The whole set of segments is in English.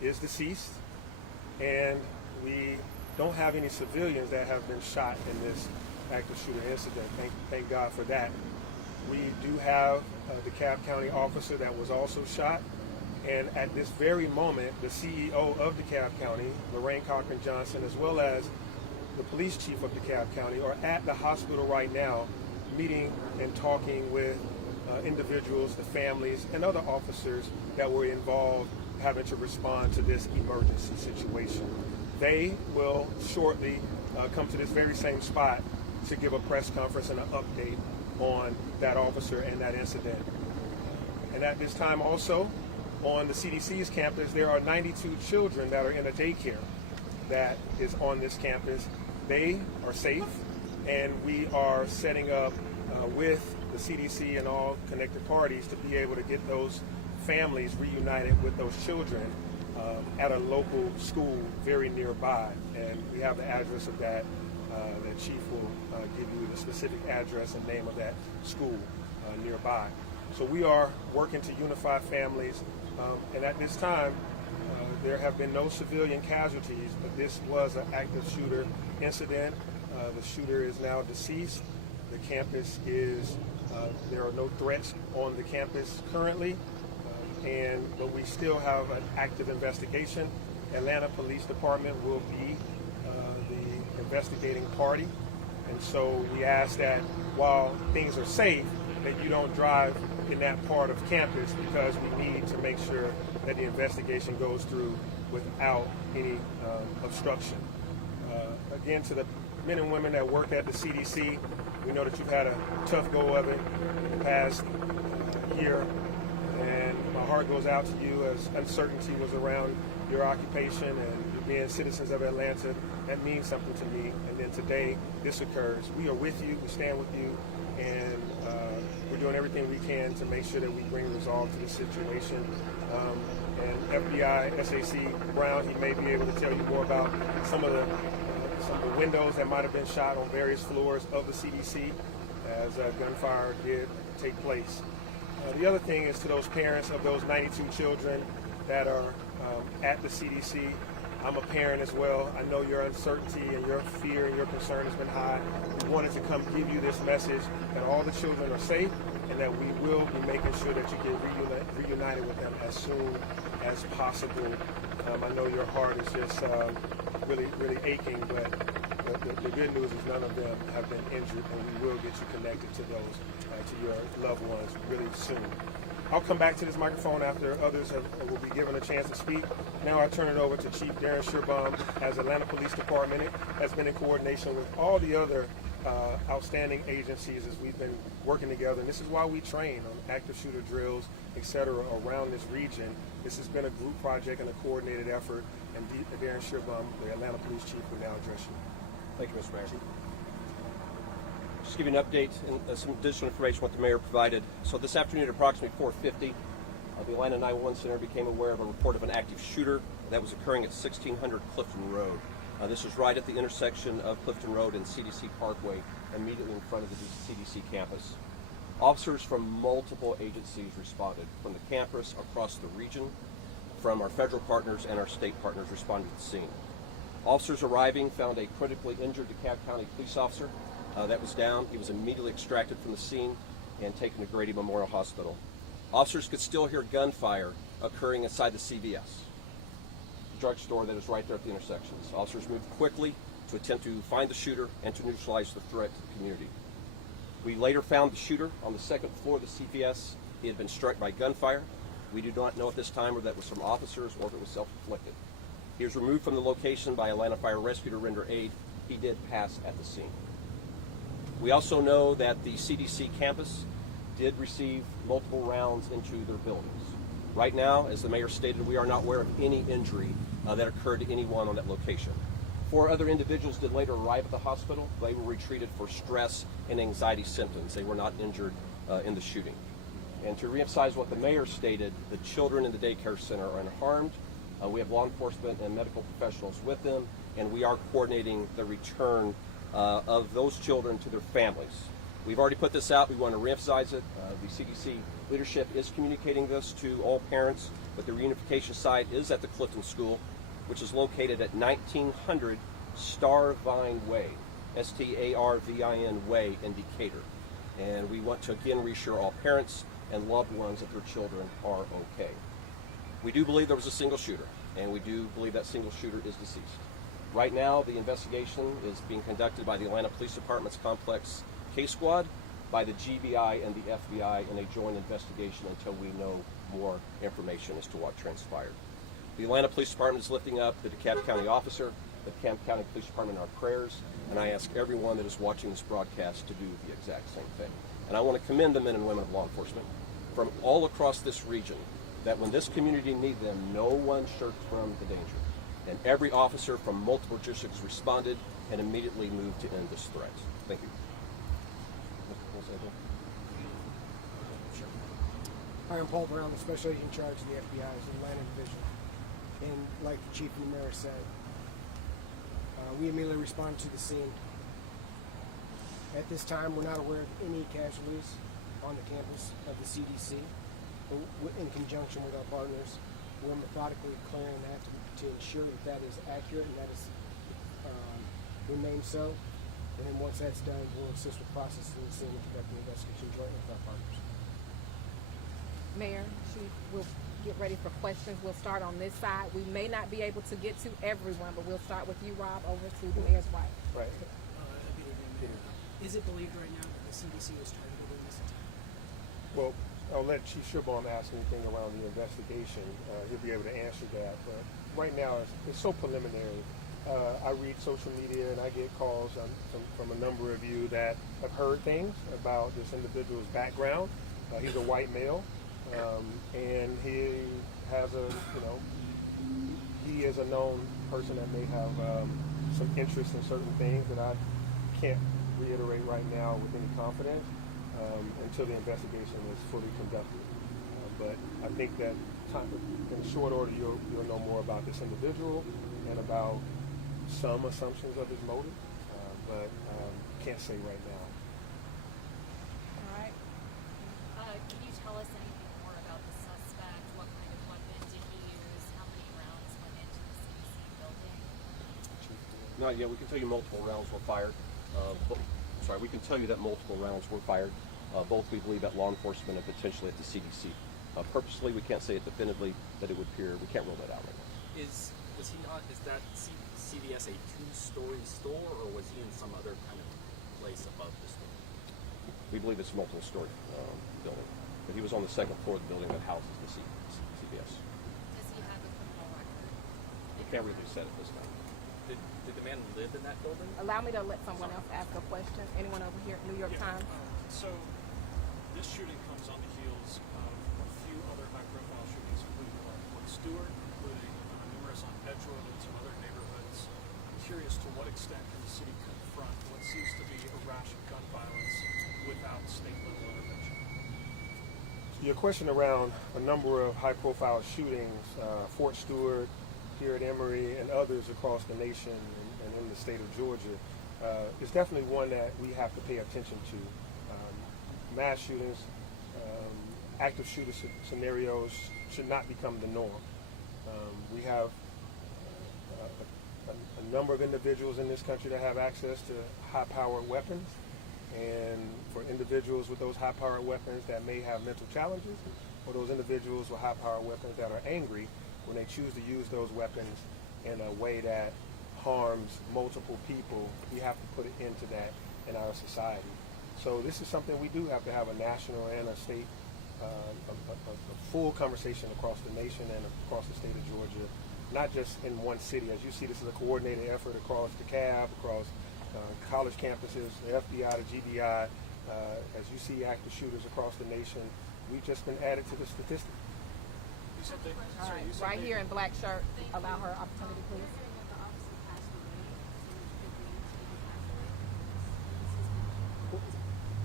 is deceased, and we don't have any civilians that have been shot in this active shooter incident. Thank God for that. We do have the DeKalb County officer that was also shot, and at this very moment, the CEO of DeKalb County, Lorraine Cochran Johnson, as well as the police chief of DeKalb County, are at the hospital right now, meeting and talking with individuals, the families, and other officers that were involved having to respond to this emergency situation. They will shortly come to this very same spot to give a press conference and an update on that officer and that incident. And at this time also, on the CDC's campus, there are 92 children that are in a daycare that is on this campus. They are safe, and we are setting up with the CDC and all connected parties to be able to get those families reunited with those children at a local school very nearby. And we have the address of that. The chief will give you the specific address and name of that school nearby. So we are working to unify families, and at this time there have been no civilian casualties, but this was an active shooter incident. The shooter is now deceased. The campus is, there are no threats on the campus currently, but we still have an active investigation. Atlanta Police Department will be the investigating party, and so we ask that while things are safe, that you don't drive in that part of campus, because we need to make sure that the investigation goes through without any obstruction. Again, to the men and women that work at the CDC, we know that you've had a tough go of it in the past year, and my heart goes out to you as uncertainty was around your occupation and you being citizens of Atlanta. That means something to me. And then today, this occurs. We are with you, we stand with you, and we're doing everything we can to make sure that we bring resolve to the situation. And FBI SAC Brown, he may be able to tell you more about some of the windows that might have been shot on various floors of the CDC as gunfire did take place. The other thing is, to those parents of those 92 children that are at the CDC, I'm a parent as well. I know your uncertainty and your fear and your concern has been high. We wanted to come give you this message that all the children are safe, and that we will be making sure that you get reunited with them as soon as possible. I know your heart is just really, really aching, but the good news is none of them have been injured, and we will get you connected to those, to your loved ones really soon. I'll come back to this microphone after others will be given a chance to speak. Now I turn it over to Chief Darren Schierbaum as Atlanta Police Department. It has been in coordination with all the other outstanding agencies as we've been working together. And this is why we train on active shooter drills, etc., around this region. This has been a group project and a coordinated effort. And Darren Schierbaum, the Atlanta Police Chief, will now address you. Thank you, Mr. Mayor. Just give you an update and some additional information what the mayor provided. So this afternoon at approximately 4:50, the Atlanta 911 Center became aware of a report of an active shooter that was occurring at 1600 Clifton Road. This is right at the intersection of Clifton Road and CDC Parkway, immediately in front of the CDC campus. Officers from multiple agencies responded, from the campus, across the region, from our federal partners and our state partners responded to the scene. Officers arriving found a critically injured DeKalb County police officer that was down. He was immediately extracted from the scene and taken to Grady Memorial Hospital. Officers could still hear gunfire occurring inside the CVS, drugstore that is right there at the intersections. Officers moved quickly to attempt to find the shooter and to neutralize the threat to the community. We later found the shooter on the second floor of the CVS. He had been struck by gunfire. We do not know at this time whether that was from officers or if it was self-inflicted. He was removed from the location by Atlanta Fire Rescue to render aid. He did pass at the scene. We also know that the CDC campus did receive multiple rounds into their buildings. Right now, as the mayor stated, we are not aware of any injury that occurred to anyone on that location. 4 other individuals did later arrive at the hospital. They were retreated for stress and anxiety symptoms. They were not injured in the shooting. And to reemphasize what the mayor stated, the children in the daycare center are unharmed. We have law enforcement and medical professionals with them, and we are coordinating the return of those children to their families. We've already put this out. We want to reemphasize it. The CDC leadership is communicating this to all parents, but the reunification site is at the Clifton School, which is located at 1900 Starvine Way, Starvin Way in Decatur. And we want to again reassure all parents and loved ones that their children are okay. We do believe there was a single shooter, and we do believe that single shooter is deceased. Right now, the investigation is being conducted by the Atlanta Police Department's Complex Case Squad, by the GBI and the FBI in a joint investigation until we know more information as to what transpired. The Atlanta Police Department is lifting up the DeKalb County officer, the DeKalb County Police Department in our prayers, and I ask everyone that is watching this broadcast to do the exact same thing. And I want to commend the men and women of law enforcement from all across this region that when this community needed them, no one shirked from the danger. And every officer from multiple jurisdictions responded and immediately moved to end this threat. Thank you. Hi, I'm Paul Brown, the Special Agent in charge of the FBI's Atlanta Division. And like the Chief and the Mayor said, we immediately responded to the scene. At this time, we're not aware of any casualties on the campus of the CDC. But in conjunction with our partners, we're methodically clearing that to ensure that that is accurate and that is remains so. And then once that's done, we'll assist with processing the scene and conducting the investigation jointly with our partners. Mayor, Chief, we'll get ready for questions. We'll start on this side. We may not be able to get to everyone, but we'll start with you, Rob, over to the mayor's right. Right. Is it believed right now that the CDC was targeted in this attack? Well, I'll let Chief Schirbaum ask anything around the investigation. He'll be able to answer that. But right now, it's so preliminary. I read social media and I get calls from a number of you that have heard things about this individual's background. He's a white male, and he has he is a known person that may have some interest in certain things that I can't reiterate right now with any confidence until the investigation is fully conducted. But I think that in short order, you'll know more about this individual and about some assumptions of his motive, but can't say right now. All right. Can you tell us anything more about the suspect? What kind of weapon did he use? How many rounds went into the CDC building? Not yet. We can tell you multiple rounds were fired. We can tell you that multiple rounds were fired. Both we believe at law enforcement and potentially at the CDC. Purposely, we can't say it definitively, but it would appear we can't rule that out right now. Is that CVS a two-story store, or was he in some other kind of place above the store? We believe it's a multiple-story building, but he was on the second floor of the building that houses the CVS. Does he have a criminal record? We can't really say it at this time. Did the man live in that building? Allow me to let someone else ask a question. Anyone over here at New York Times? So this shooting comes on the heels of a few other high-profile shootings, including the one in Fort Stewart, including numerous on Edgewood and some other neighborhoods. I'm curious to what extent can the city confront what seems to be a rash of gun violence without state-level intervention? Your question around a number of high-profile shootings, Fort Stewart, here at Emory, and others across the nation and in the state of Georgia, is definitely one that we have to pay attention to. Mass shootings, active shooter scenarios should not become the norm. We have a number of individuals in this country that have access to high-powered weapons, and for individuals with those high-powered weapons that may have mental challenges, or those individuals with high-powered weapons that are angry, when they choose to use those weapons in a way that harms multiple people, we have to put it into that in our society. So this is something we do have to have a national and a state, a full conversation across the nation and across the state of Georgia, not just in one city. As you see, this is a coordinated effort across DeKalb, across college campuses, the FBI, the GBI. As you see active shooters across the nation, we've just been added to the statistic. All right, right here in black shirt. Allow her opportunity, please.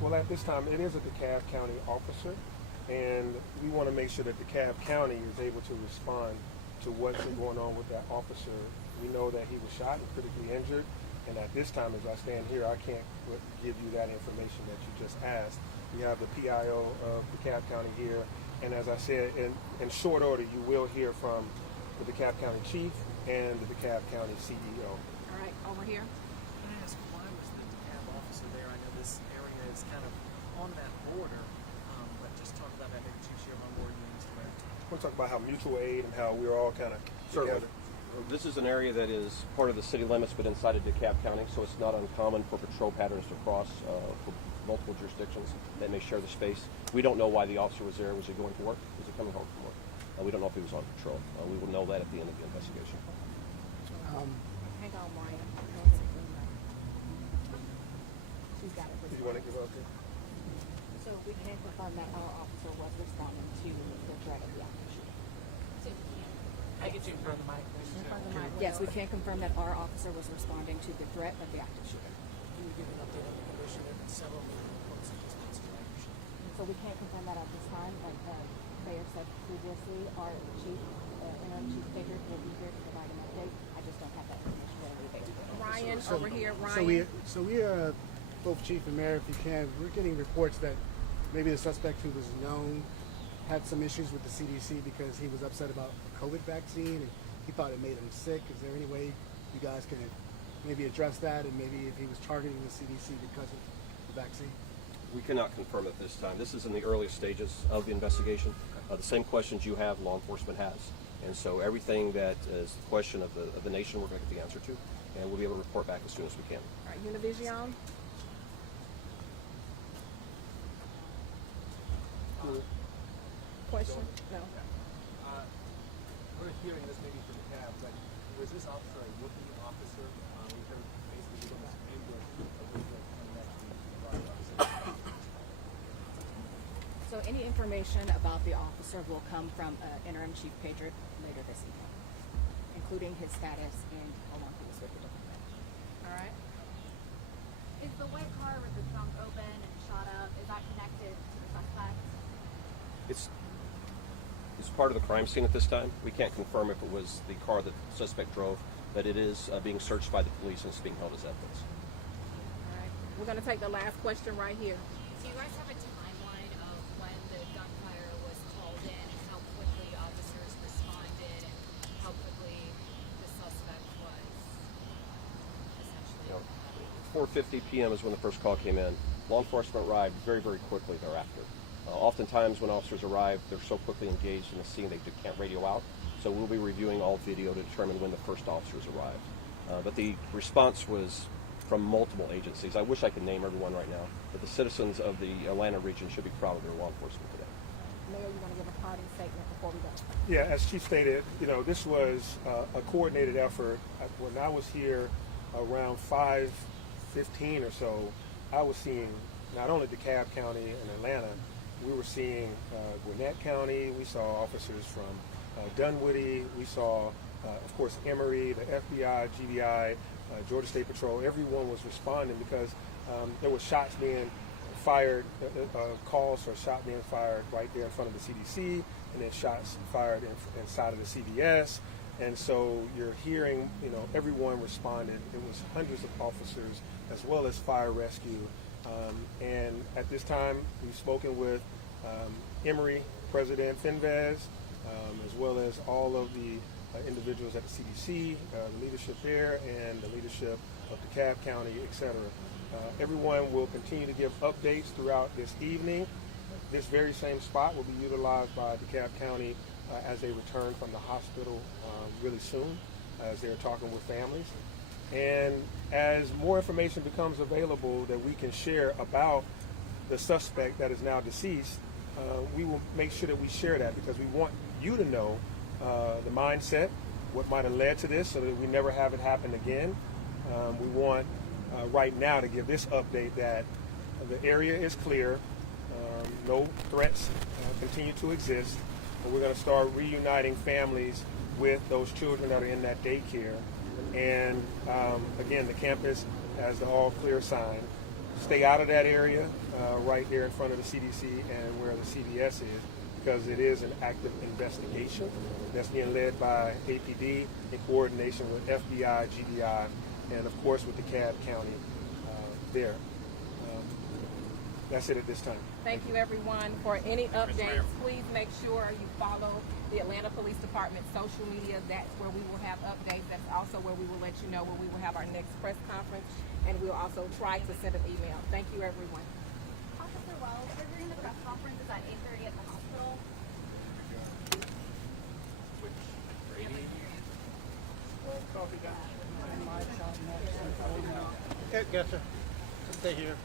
Well, at this time, it is a DeKalb County officer, and we want to make sure that DeKalb County is able to respond to what's going on with that officer. We know that he was shot and critically injured, and at this time, as I stand here, I can't give you that information that you just asked. We have the PIO of DeKalb County here, And as I said, in short order, you will hear from the DeKalb County Chief and the DeKalb County CEO. All right, over here. Can I ask, why was the DeKalb officer there? I know this area is kind of on that border, but just talk about that. Maybe Chief share one more you used to wear. We'll talk about how mutual aid and how we're all kind of together. This is an area that is part of the city limits, but inside of DeKalb County, so it's not uncommon for patrol patterns to cross for multiple jurisdictions that may share the space. We don't know why the officer was there. Was he going to work? Was he coming home from work? We don't know if he was on patrol. We will know that at the end of the investigation. Hang on, Ryan. She's got it. Do you want to give up there? So we can confirm that our officer was responding to the threat of the active shooter. I get you in front of the mic. Yes, we can confirm that our officer was responding to the threat of the active shooter. Can you give an update on the condition of several folks in this situation? So we can't confirm that at this time. Like Mayor said previously, our chief, interim chief figure will be here to provide an update. I just don't have that information readily available. Ryan, over here. Ryan. So we both Chief and Mayor, if you can, we're getting reports that maybe the suspect who was known had some issues with the CDC because he was upset about the COVID vaccine and he thought it made him sick. Is there any way you guys can maybe address that, and maybe if he was targeting the CDC because of the vaccine? We cannot confirm at this time. This is in the earliest stages of the investigation. The same questions you have, law enforcement has. And so everything that is the question of the nation, we're going to get the answer to, and we'll be able to report back as soon as we can. All right, Univision. Question? No. We're hearing this maybe from the cab, but was this officer a rookie officer? We heard basically he was named with So any information about the officer will come from interim chief Pedro later this evening, including his status and how long he was with the department. All right. Is the white car with the trunk open and shot up, is that connected to the suspect? It's part of the crime scene at this time. We can't confirm if it was the car that the suspect drove, but it is being searched by the police and it's being held as evidence. All right. We're going to take the last question right here. Do you guys have a timeline of when the gunfire was called in and how quickly officers responded and how quickly the suspect was essentially? 4:50 p.m. is when the first call came in. Law enforcement arrived very, very quickly thereafter. Oftentimes when officers arrive, they're so quickly engaged in the scene they can't radio out. So we'll be reviewing all video to determine when the first officers arrived. But the response was from multiple agencies. I wish I could name everyone right now, but the citizens of the Atlanta region should be proud of their law enforcement today. Mayor, you want to give a parting statement before we go? Yeah, as Chief stated, this was a coordinated effort. When I was here around 5:15 or so, I was seeing not only DeKalb County and Atlanta, we were seeing Gwinnett County, we saw officers from Dunwoody, we saw, of course, Emory, the FBI, GBI, Georgia State Patrol. Everyone was responding because there were shots being fired, calls for a shot being fired right there in front of the CDC, and then shots fired inside of the CVS. And so you're hearing, everyone responded. It was hundreds of officers as well as fire rescue. And at this time, we've spoken with Emory President Finvez, as well as all of the individuals at the CDC, the leadership there, and the leadership of DeKalb County, et cetera. Everyone will continue to give updates throughout this evening. This very same spot will be utilized by DeKalb County as they return from the hospital really soon, as they're talking with families. And as more information becomes available that we can share about the suspect that is now deceased, we will make sure that we share that because we want you to know the mindset, what might have led to this so that we never have it happen again. We want right now to give this update that the area is clear, no threats continue to exist, and we're going to start reuniting families with those children that are in that daycare. And again, the campus has the all clear sign. Stay out of that area right there in front of the CDC and where the CVS is, because it is an active investigation that's being led by APD in coordination with FBI, GBI, and of course with DeKalb County there. that's it at this time. Thank you, everyone. For any updates, please make sure you follow the Atlanta Police Department social media. That's where we will have updates. That's also where we will let you know when we will have our next press conference, and we'll also try to send an email. Thank you, everyone. Officer Wells, we're doing the press conference is at 8:30 at the hospital. Okay, gotcha. Stay here.